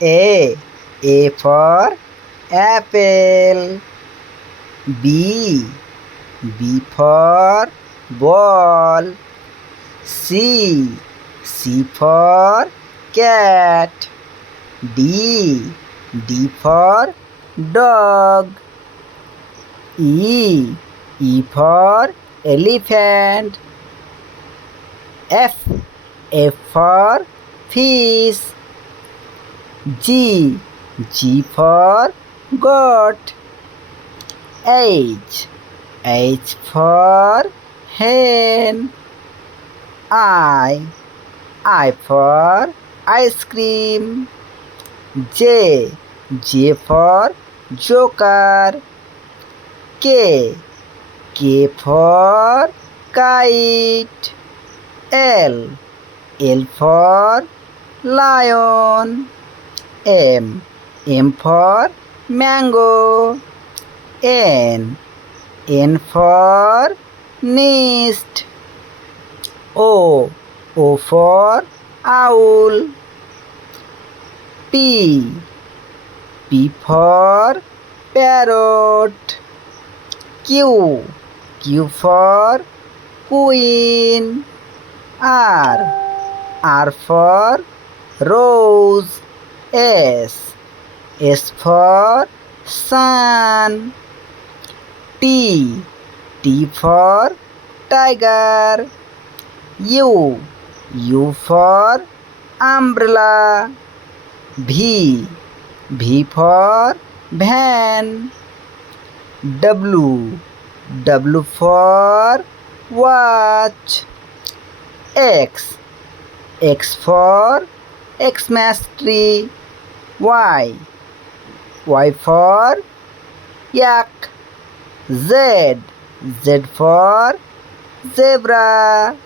A. A for apple. B. B for ball. C. C for cat. D. D for dog. E. E for elephant. F. F for fish. G. G for goat. H. H for hen. I. I for ice cream. J. J for joker. K. K for kite. L. L for lion. M. M for mango. N. N for nest. O. O for owl. P. P for parrot. Q. Q for queen. R. R for rose. S. S for sun. T. T for tiger. U. U for umbrella. V. V for van. W. W for watch. X. X for Xmas tree. Y. Y for yak. Z. Z for zebra.